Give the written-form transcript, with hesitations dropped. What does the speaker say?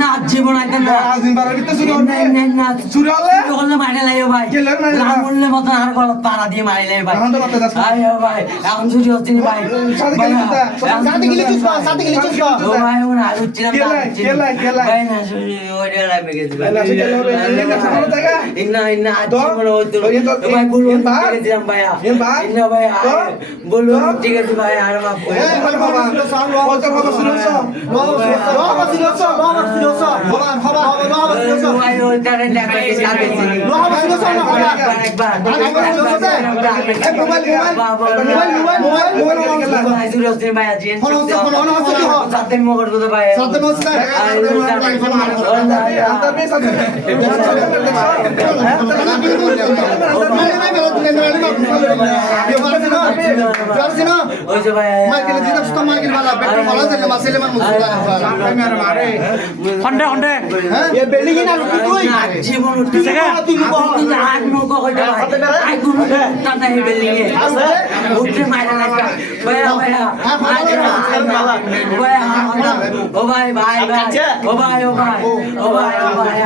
না জীবন আইতে না আজিম বারে কিতে চুরি হল না চুরি হলে হলে মাইরে লাইও ভাই গেলে মাইরে লাম বললে মতন আর গলত পাড়া দিয়ে মারি লাই ভাই এখন তো বাতে যাস আয় ভাই এখন চুরি হচ্ছে না ভাই সাথে গেলে চুস ও ভাই ও না উচ্ছিলাম কেলাই ভাই না চুরি ওরে লাই মেগেছি ভাই না সেটা হবে না সামনে জায়গা ইন্না জীবন হইতো ভাই বলুন ঠিক আছে ভাইয়া ইন্না ভাই বলুন ঠিক আছে ভাই আর মাফ করে বাবা কত বাবা শুনছ বাবা শুনছ ভাই ওই তারে দেখা গেছে একবার ভাই চুরি হচ্ছে ভাই আজ সাথে মগর তো ভাই ওই যে ভাই হন্ডে হন্ডে জীবন উঠছে আগ নৌকা কইটা ভাই আগ নৌকা টাটা হে বিল্ডিং এ উঠে মাইরা লাগা ভাইয়া ভাইয়া ভাইয়া ও ভাই ভাই ভাই ও ভাই ও ভাই ও ভাই ও ভাই